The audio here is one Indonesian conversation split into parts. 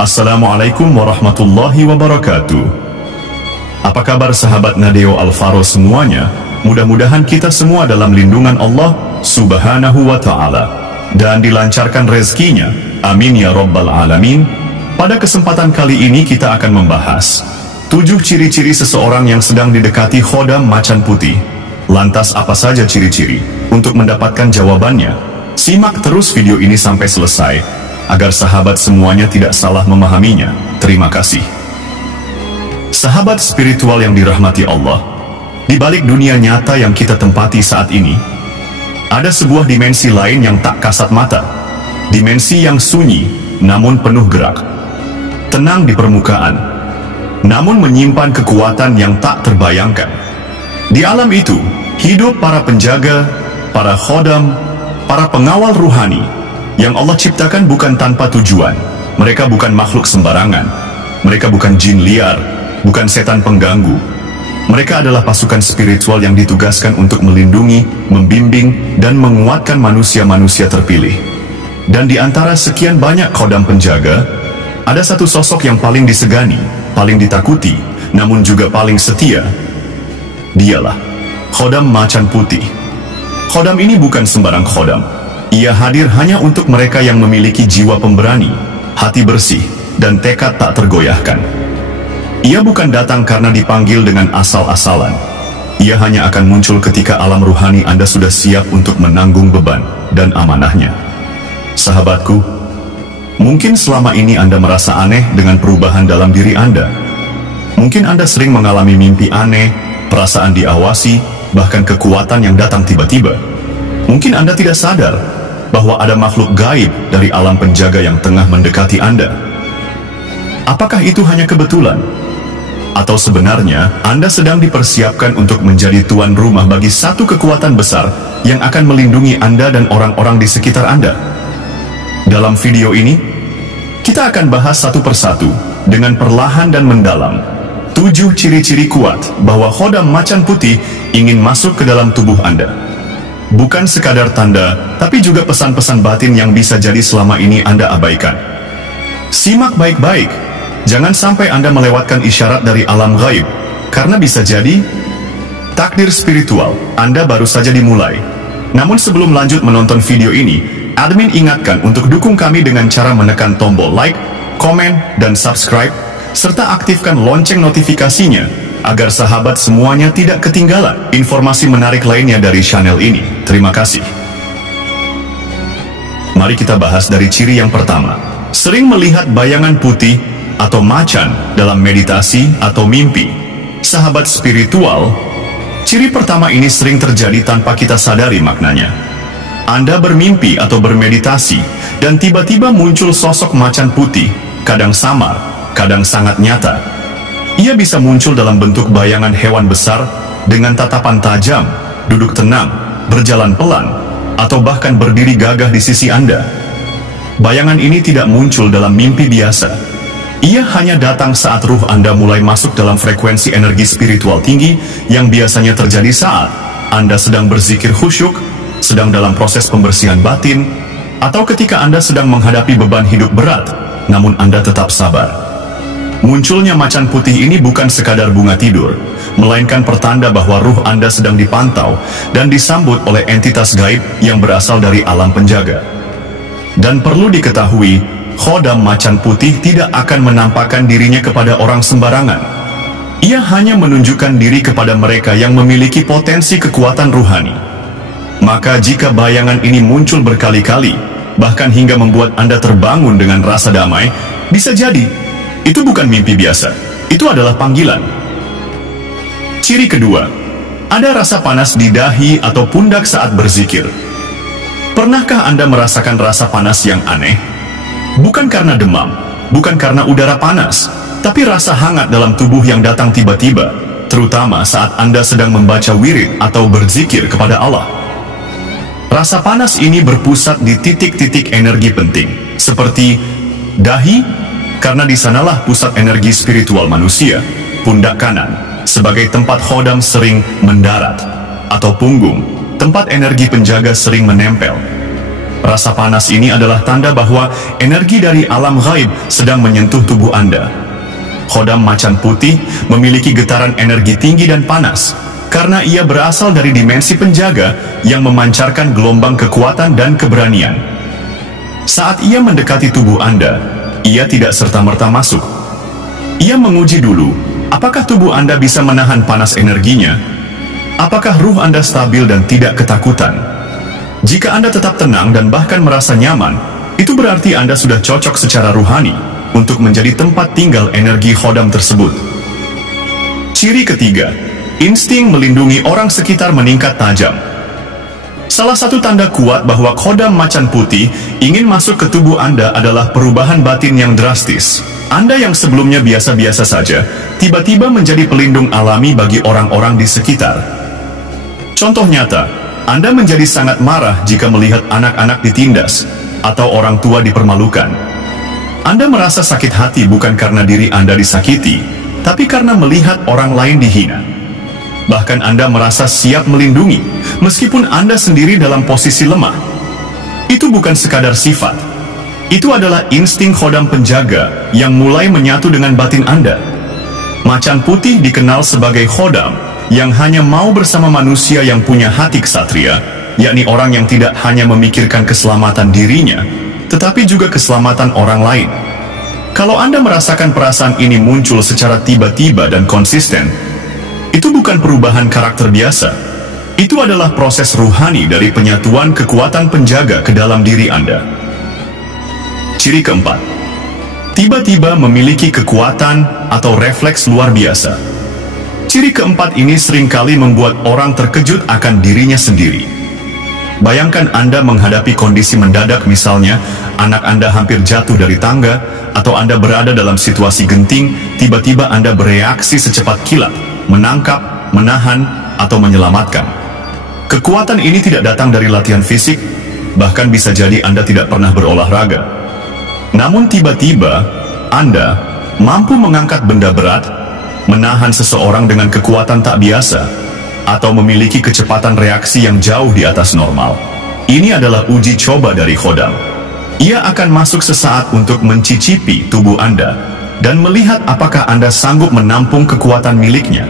Assalamualaikum warahmatullahi wabarakatuh. Apa kabar sahabat Nadeo Alvaro semuanya? Mudah-mudahan kita semua dalam lindungan Allah Subhanahu wa Ta'ala dan dilancarkan rezekinya. Amin ya Rabbal Alamin. Pada kesempatan kali ini kita akan membahas 7 ciri-ciri seseorang yang sedang didekati khodam macan putih. Lantas apa saja ciri-ciri? Untuk mendapatkan jawabannya, simak terus video ini sampai selesai agar sahabat semuanya tidak salah memahaminya. Terima kasih. Sahabat spiritual yang dirahmati Allah, di balik dunia nyata yang kita tempati saat ini, ada sebuah dimensi lain yang tak kasat mata. Dimensi yang sunyi, namun penuh gerak. Tenang di permukaan, namun menyimpan kekuatan yang tak terbayangkan. Di alam itu, hidup para penjaga, para khodam, para pengawal ruhani, yang Allah ciptakan bukan tanpa tujuan. Mereka bukan makhluk sembarangan. Mereka bukan jin liar, bukan setan pengganggu. Mereka adalah pasukan spiritual yang ditugaskan untuk melindungi, membimbing, dan menguatkan manusia-manusia terpilih. Dan di antara sekian banyak khodam penjaga, ada satu sosok yang paling disegani, paling ditakuti, namun juga paling setia. Dialah khodam macan putih. Khodam ini bukan sembarang khodam. Ia hadir hanya untuk mereka yang memiliki jiwa pemberani, hati bersih, dan tekad tak tergoyahkan. Ia bukan datang karena dipanggil dengan asal-asalan. Ia hanya akan muncul ketika alam ruhani Anda sudah siap untuk menanggung beban dan amanahnya. Sahabatku, mungkin selama ini Anda merasa aneh dengan perubahan dalam diri Anda. Mungkin Anda sering mengalami mimpi aneh, perasaan diawasi, bahkan kekuatan yang datang tiba-tiba. Mungkin Anda tidak sadar bahwa ada makhluk gaib dari alam penjaga yang tengah mendekati Anda. Apakah itu hanya kebetulan? Atau sebenarnya Anda sedang dipersiapkan untuk menjadi tuan rumah bagi satu kekuatan besar yang akan melindungi Anda dan orang-orang di sekitar Anda? Dalam video ini, kita akan bahas satu persatu dengan perlahan dan mendalam 7 ciri-ciri kuat bahwa khodam macan putih ingin masuk ke dalam tubuh Anda. Bukan sekadar tanda, tapi juga pesan-pesan batin yang bisa jadi selama ini Anda abaikan. Simak baik-baik. Jangan sampai Anda melewatkan isyarat dari alam gaib, karena bisa jadi takdir spiritual Anda baru saja dimulai. Namun sebelum lanjut menonton video ini, admin ingatkan untuk dukung kami dengan cara menekan tombol like, komen, dan subscribe, serta aktifkan lonceng notifikasinya, agar sahabat semuanya tidak ketinggalan informasi menarik lainnya dari channel ini. Terima kasih. Mari kita bahas dari ciri yang pertama. Sering melihat bayangan putih atau macan dalam meditasi atau mimpi. Sahabat spiritual, ciri pertama ini sering terjadi tanpa kita sadari maknanya. Anda bermimpi atau bermeditasi, dan tiba-tiba muncul sosok macan putih, kadang samar, kadang sangat nyata. Ia bisa muncul dalam bentuk bayangan hewan besar, dengan tatapan tajam, duduk tenang, berjalan pelan, atau bahkan berdiri gagah di sisi Anda. Bayangan ini tidak muncul dalam mimpi biasa. Ia hanya datang saat ruh Anda mulai masuk dalam frekuensi energi spiritual tinggi yang biasanya terjadi saat Anda sedang berzikir khusyuk, sedang dalam proses pembersihan batin, atau ketika Anda sedang menghadapi beban hidup berat, namun Anda tetap sabar. Munculnya macan putih ini bukan sekadar bunga tidur, melainkan pertanda bahwa ruh Anda sedang dipantau dan disambut oleh entitas gaib yang berasal dari alam penjaga. Dan perlu diketahui, khodam macan putih tidak akan menampakkan dirinya kepada orang sembarangan. Ia hanya menunjukkan diri kepada mereka yang memiliki potensi kekuatan ruhani. Maka jika bayangan ini muncul berkali-kali, bahkan hingga membuat Anda terbangun dengan rasa damai, bisa jadi itu bukan mimpi biasa. Itu adalah panggilan. Ciri kedua, ada rasa panas di dahi atau pundak saat berzikir. Pernahkah Anda merasakan rasa panas yang aneh? Bukan karena demam, bukan karena udara panas, tapi rasa hangat dalam tubuh yang datang tiba-tiba, terutama saat Anda sedang membaca wirid atau berzikir kepada Allah. Rasa panas ini berpusat di titik-titik energi penting, seperti dahi, karena di sanalah pusat energi spiritual manusia, pundak kanan, sebagai tempat khodam sering mendarat, atau punggung, tempat energi penjaga sering menempel. Rasa panas ini adalah tanda bahwa energi dari alam gaib sedang menyentuh tubuh Anda. Khodam macan putih memiliki getaran energi tinggi dan panas, karena ia berasal dari dimensi penjaga yang memancarkan gelombang kekuatan dan keberanian. Saat ia mendekati tubuh Anda, ia tidak serta-merta masuk. Ia menguji dulu, apakah tubuh Anda bisa menahan panas energinya? Apakah ruh Anda stabil dan tidak ketakutan? Jika Anda tetap tenang dan bahkan merasa nyaman, itu berarti Anda sudah cocok secara ruhani untuk menjadi tempat tinggal energi khodam tersebut. Ciri ketiga, insting melindungi orang sekitar meningkat tajam. Salah satu tanda kuat bahwa khodam macan putih ingin masuk ke tubuh Anda adalah perubahan batin yang drastis. Anda yang sebelumnya biasa-biasa saja, tiba-tiba menjadi pelindung alami bagi orang-orang di sekitar. Contoh nyata, Anda menjadi sangat marah jika melihat anak-anak ditindas atau orang tua dipermalukan. Anda merasa sakit hati bukan karena diri Anda disakiti, tapi karena melihat orang lain dihina. Bahkan Anda merasa siap melindungi, meskipun Anda sendiri dalam posisi lemah. Itu bukan sekadar sifat. Itu adalah insting khodam penjaga yang mulai menyatu dengan batin Anda. Macan putih dikenal sebagai khodam yang hanya mau bersama manusia yang punya hati ksatria, yakni orang yang tidak hanya memikirkan keselamatan dirinya, tetapi juga keselamatan orang lain. Kalau Anda merasakan perasaan ini muncul secara tiba-tiba dan konsisten, itu bukan perubahan karakter biasa. Itu adalah proses ruhani dari penyatuan kekuatan penjaga ke dalam diri Anda. Ciri keempat, tiba-tiba memiliki kekuatan atau refleks luar biasa. Ciri keempat ini seringkali membuat orang terkejut akan dirinya sendiri. Bayangkan Anda menghadapi kondisi mendadak, misalnya anak Anda hampir jatuh dari tangga, atau Anda berada dalam situasi genting, tiba-tiba Anda bereaksi secepat kilat, menangkap, menahan, atau menyelamatkan. Kekuatan ini tidak datang dari latihan fisik, bahkan bisa jadi Anda tidak pernah berolahraga. Namun tiba-tiba, Anda mampu mengangkat benda berat, menahan seseorang dengan kekuatan tak biasa, atau memiliki kecepatan reaksi yang jauh di atas normal. Ini adalah uji coba dari khodam. Ia akan masuk sesaat untuk mencicipi tubuh Anda dan melihat apakah Anda sanggup menampung kekuatan miliknya.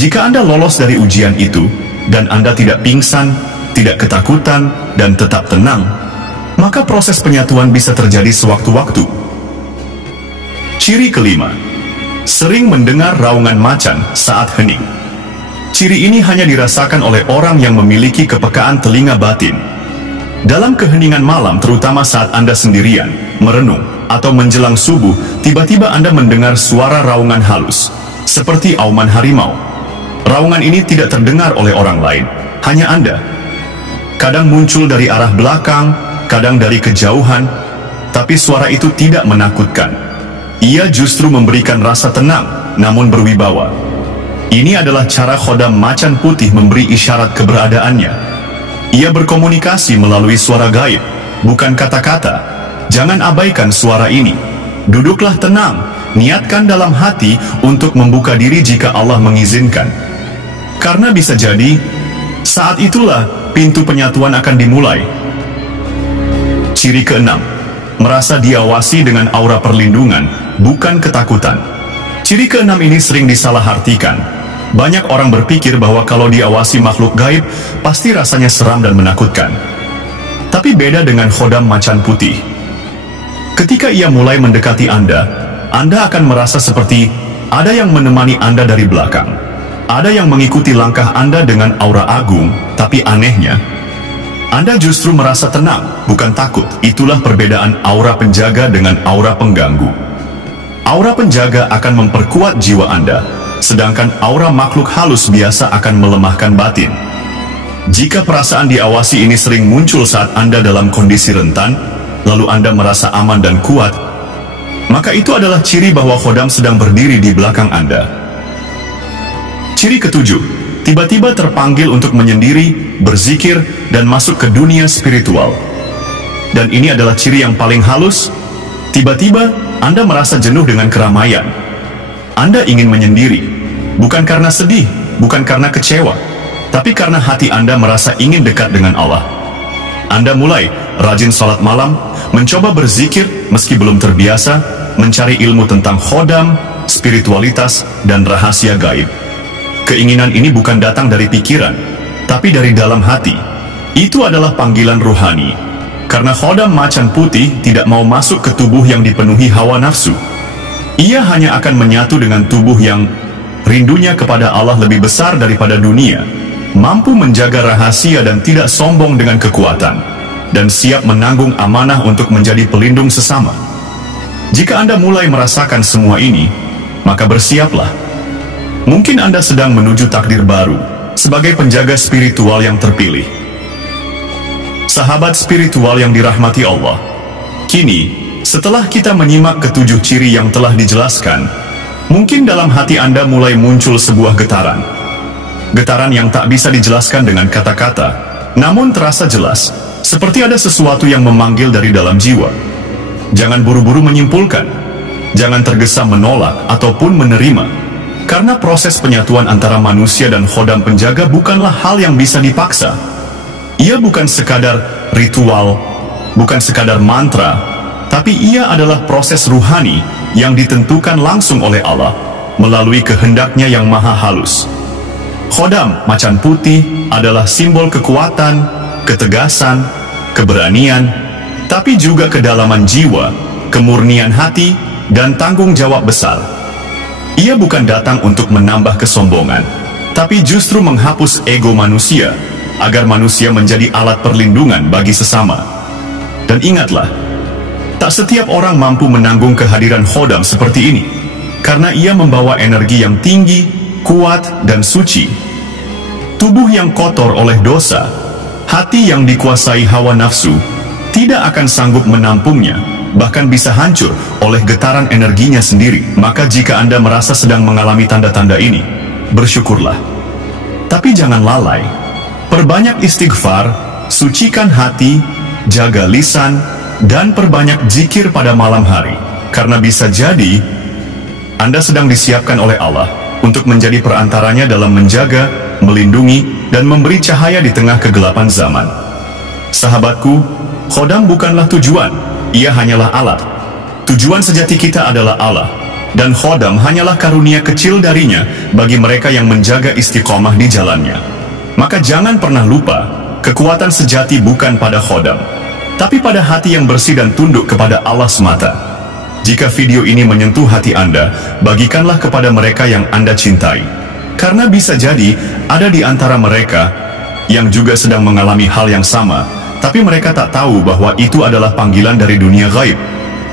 Jika Anda lolos dari ujian itu, dan Anda tidak pingsan, tidak ketakutan, dan tetap tenang, maka proses penyatuan bisa terjadi sewaktu-waktu. Ciri kelima, sering mendengar raungan macan saat hening. Ciri ini hanya dirasakan oleh orang yang memiliki kepekaan telinga batin. Dalam keheningan malam, terutama saat Anda sendirian, merenung, atau menjelang subuh, tiba-tiba Anda mendengar suara raungan halus, seperti auman harimau. Raungan ini tidak terdengar oleh orang lain, hanya Anda. Kadang muncul dari arah belakang, kadang dari kejauhan, tapi suara itu tidak menakutkan. Ia justru memberikan rasa tenang, namun berwibawa. Ini adalah cara khodam macan putih memberi isyarat keberadaannya. Ia berkomunikasi melalui suara gaib, bukan kata-kata. Jangan abaikan suara ini. Duduklah tenang, niatkan dalam hati untuk membuka diri jika Allah mengizinkan. Karena bisa jadi, saat itulah pintu penyatuan akan dimulai. Ciri keenam, merasa diawasi dengan aura perlindungan, bukan ketakutan. Ciri keenam ini sering disalahartikan. Banyak orang berpikir bahwa kalau diawasi makhluk gaib, pasti rasanya seram dan menakutkan. Tapi beda dengan khodam macan putih. Ketika ia mulai mendekati Anda akan merasa seperti ada yang menemani Anda dari belakang. Ada yang mengikuti langkah Anda dengan aura agung, tapi anehnya, Anda justru merasa tenang, bukan takut. Itulah perbedaan aura penjaga dengan aura pengganggu. Aura penjaga akan memperkuat jiwa Anda, sedangkan aura makhluk halus biasa akan melemahkan batin. Jika perasaan diawasi ini sering muncul saat Anda dalam kondisi rentan, lalu Anda merasa aman dan kuat, maka itu adalah ciri bahwa khodam sedang berdiri di belakang Anda. Ciri ketujuh, tiba-tiba terpanggil untuk menyendiri, berzikir, dan masuk ke dunia spiritual. Dan ini adalah ciri yang paling halus. Tiba-tiba Anda merasa jenuh dengan keramaian. Anda ingin menyendiri, bukan karena sedih, bukan karena kecewa, tapi karena hati Anda merasa ingin dekat dengan Allah. Anda mulai rajin salat malam, mencoba berzikir meski belum terbiasa, mencari ilmu tentang khodam, spiritualitas, dan rahasia gaib. Keinginan ini bukan datang dari pikiran, tapi dari dalam hati. Itu adalah panggilan ruhani. Karena khodam macan putih tidak mau masuk ke tubuh yang dipenuhi hawa nafsu. Ia hanya akan menyatu dengan tubuh yang rindunya kepada Allah lebih besar daripada dunia, mampu menjaga rahasia dan tidak sombong dengan kekuatan, dan siap menanggung amanah untuk menjadi pelindung sesama. Jika Anda mulai merasakan semua ini, maka bersiaplah. Mungkin Anda sedang menuju takdir baru, sebagai penjaga spiritual yang terpilih. Sahabat spiritual yang dirahmati Allah, kini, setelah kita menyimak ketujuh ciri yang telah dijelaskan, mungkin dalam hati Anda mulai muncul sebuah getaran. Getaran yang tak bisa dijelaskan dengan kata-kata, namun terasa jelas, seperti ada sesuatu yang memanggil dari dalam jiwa. Jangan buru-buru menyimpulkan, jangan tergesa menolak ataupun menerima, karena proses penyatuan antara manusia dan khodam penjaga bukanlah hal yang bisa dipaksa. Ia bukan sekadar ritual, bukan sekadar mantra, tapi ia adalah proses ruhani yang ditentukan langsung oleh Allah melalui kehendaknya yang maha halus. Khodam macan putih adalah simbol kekuatan, ketegasan, keberanian, tapi juga kedalaman jiwa, kemurnian hati, dan tanggung jawab besar. Ia bukan datang untuk menambah kesombongan, tapi justru menghapus ego manusia, agar manusia menjadi alat perlindungan bagi sesama. Dan ingatlah, tak setiap orang mampu menanggung kehadiran khodam seperti ini, karena ia membawa energi yang tinggi, kuat, dan suci. Tubuh yang kotor oleh dosa, hati yang dikuasai hawa nafsu, tidak akan sanggup menampungnya, bahkan bisa hancur oleh getaran energinya sendiri. Maka jika Anda merasa sedang mengalami tanda-tanda ini, bersyukurlah. Tapi jangan lalai, perbanyak istighfar, sucikan hati, jaga lisan, dan perbanyak zikir pada malam hari, karena bisa jadi Anda sedang disiapkan oleh Allah untuk menjadi perantaranya dalam menjaga, melindungi, dan memberi cahaya di tengah kegelapan zaman. Sahabatku, khodam bukanlah tujuan, ia hanyalah alat. Tujuan sejati kita adalah Allah, dan khodam hanyalah karunia kecil darinya bagi mereka yang menjaga istiqomah di jalannya. Maka jangan pernah lupa, kekuatan sejati bukan pada khodam, tapi pada hati yang bersih dan tunduk kepada Allah semata. Jika video ini menyentuh hati Anda, bagikanlah kepada mereka yang Anda cintai. Karena bisa jadi, ada di antara mereka yang juga sedang mengalami hal yang sama, tapi mereka tak tahu bahwa itu adalah panggilan dari dunia gaib.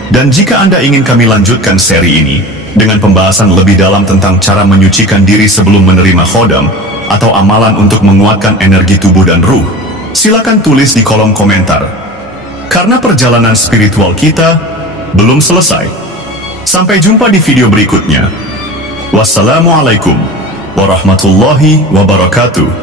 Dan jika Anda ingin kami lanjutkan seri ini, dengan pembahasan lebih dalam tentang cara menyucikan diri sebelum menerima khodam, atau amalan untuk menguatkan energi tubuh dan ruh, silakan tulis di kolom komentar. Karena perjalanan spiritual kita belum selesai. Sampai jumpa di video berikutnya. Wassalamualaikum warahmatullahi wabarakatuh.